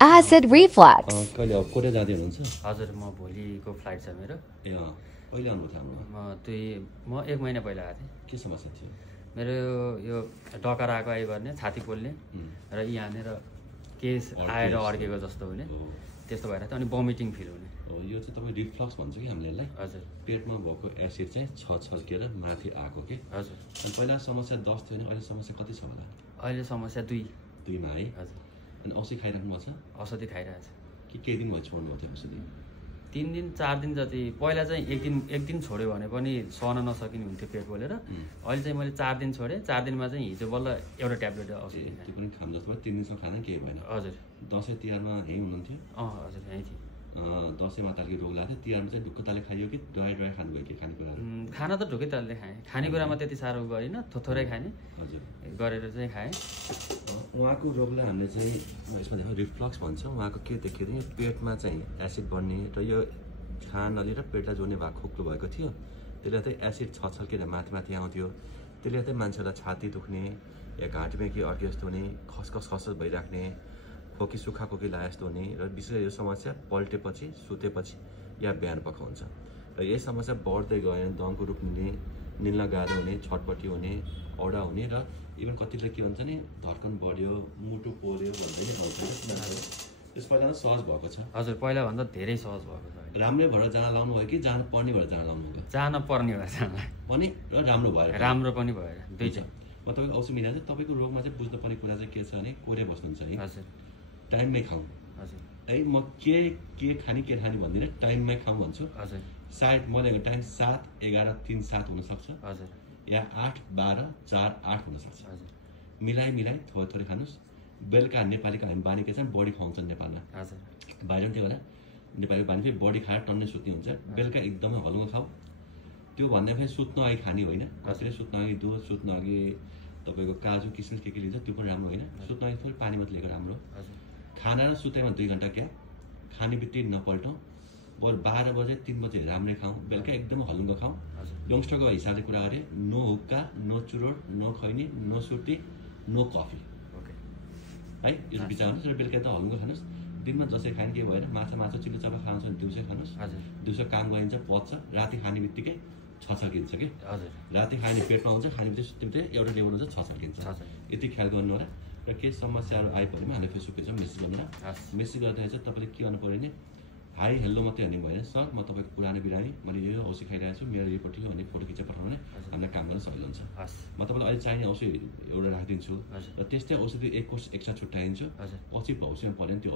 Acid reflux. कहिले अब Korea जाँदै हुनुहुन्छ? हजुर म भोलिको फ्लाइट छ मेरो। ए कहिले आउनुभयो हाम्रो? म 1 महिना पहिला आएको थिएँ। के समस्या थियो? मेरो यो डकर आएको आइ गर्ने छाती पोल्ने र यहाँनिर केस आएर अड्केको जस्तो हुने त्यस्तो भइरहेको थियो अनि भमिटिङ फिल हुने। यो चाहिँ तपाईँ रिफ्लक्स भन्छ कि हामीले यसलाई? हजुर। पेटमा भएको एसिड चाहिँ छल्केर माथि आएको के? हजुर। अनि पहिला समस्या 10 थियो भने अहिले समस्या कति छ होला? अहिले समस्या 2 मा है? हजुर। अनि औषधि खाइराख्नु भएको छ? औषधि खाइरहेको छ। कि केही दिन भयो छोड्नु भएको थियो औषधि? 3 दिन 4 दिन जति पहिला चाहिँ एक दिन छोड्यो भने पनि सहन नसकिने हुन्थ्यो पेट पोलेर। अहिले चाहिँ मैले 4 दिन छोडेँ। 4 दिनमा चाहिँ हिजो बल्ल एउटा ट्याब्लेट औषधि खाएँ। त्यो पनि खाम जस्तो भयो। 3 दिनसम्म खाना केही भएन? हजुर। दसैँ तिहारमा यहीँ हुनुहुन्थ्यो? हजुर यहीँ थिएँ। दसैँमा तालकी रोग लाग्थ्यो, तिहारमा चाहिँ ढुक्क ताले खाइयो कि ड्राई खानुभयो कि खानेकुराहरू? खाना त ढुक्कै तालले खाएँ। खानेकुरामा त्यति साह्रो गरिनँ, थोरै खाने हजुर गरेर चाहिँ खाएँ। उहाँको रोगलाई हामीले चाहिँ यसमा देखो रिफ्लक्स भन्छ। उहाँको के देखियो पेटमा चाहिँ एसिड बन्ने र यो खाननली र पेटलाई जोड्ने भाग खोक्लो भएको थियो। त्यसले चाहिँ एसिड छल्केर माथि आउँथ्यो। त्यसले चाहिँ मान्छेलाई छाती दुख्ने या घाँटीमा के अड्के जस्तो हुने, खसखस भइराख्ने, खोकी सुक्खा खोकी लाए जस्तो हुने र विशेष यो समस्या पल्टेपछि सुतेपछि या बिहान पख हुन्छ। र यही समस्या बढ्दै गयो भने दमको रूप लिने, निल्न गाह्रो हुने, छटपटी हुने, औडा हुने र इभन कतिले के भन्छ नि धड्कन बढ्यो, मुटु पोल्यो भन्दै आउँछ। त्यस पहिला सहज भएको छ? हजुर पहिला भन्दा धेरै सहज भएको छ। राम्रै भएर जान लाउनु भयो कि जान पर्ने भएर जान लाउनु भयो? जान पर्ने भएर जान पनि र राम्रो भएर? राम्रो पनि भएर दुईटा। म तपाईँको औषधि मिलाएर तपाईँको रोगमा चाहिँ बुझ्नुपर्ने कुरा चाहिँ के छ भने कोरिया बस्नुहुन्छ है? हजुर। टाइममै खाउँ। हजुर। है म के खाने भन्दिनँ, टाइममै खाउँ भन्छु। हजुर। सायद मैले टाइम 7, 11, 3, 7 हुनसक्छ। हजुर। या 8, 12, 4, 8 हुनसक्छ। हजुर। मिलाइ थोरै खानुहोस्। बेलुका नेपालीको हामी बानी के छ बढी खुवाउँछन् नेपालमा। हजुर। बाहिर पनि त्यो होला नेपाली बानी फेरि बढी खाएर टन्नै सुत्ने हुन्छ। बेलुका एकदमै हलुङ्गो खाऊ। त्यो भन्दा फेरि सुत्नु अघि खाने होइन। कसैले सुत्नु अघि दुध, सुत्नु अघि तपाईँको काजु किसमिस के लिन्छ त्यो पनि राम्रो होइन। सुत्नु अघि थोरै पानी मात्रै लिएको राम्रो। खाना र सुतेमा 2 घन्टा क्या खाने बित्तिकै नपल्टौँ। बरु 12 बजे 3 बजे राम्रै खाउँ। बेलुका एकदमै हलुङ्गो खाउँ। यङ्स्टरको हिसाबले कुरा गरेँ नो हुक्का, नो चुरोट, नो खैनी, नो सुर्ती, नो कफी है यो बिचार्नुहोस् र बेलुका त हलुङ्गो खानुहोस्। दिनमा जसै खाने केही भएन। माछा चिल्लो चापा खान्छ भने दिउँसै खानुहोस्। दिउँसो काम गरिन्छ पच्छ। राति खाने बित्तिकै छल्किन्छ कि राति खाने पेटमा हुन्छ, खाने बित्तिकै एउटा लेभल हुन्छ छल्किन्छ। यति ख्याल गर्नु होला। र के समस्याहरू आइपरेमा हामीले फेसबुक पेजमा मेसेज गर्नु होला। मेसेज गर्दाखेरि चाहिँ तपाईँले के गर्नु पऱ्यो भने हाई हेलो मात्रै हेर्ने भएन। सर म तपाईँको पुरानो बिरामी मैले यो औषधि खाइरहेको छु, मेरो रिपोर्ट हो भने फोटो खिचेर पठाउनु भने हामीलाई काम गर्न सजिलो हुन्छ। म तपाईँलाई अहिले चाहिने औषधि एउटा राखिदिन्छु र त्यस्तै औषधि 1 कोर्स एक्स्ट्रा छुट्याइदिन्छु। पछि भविष्यमा पऱ्यो भने त्यो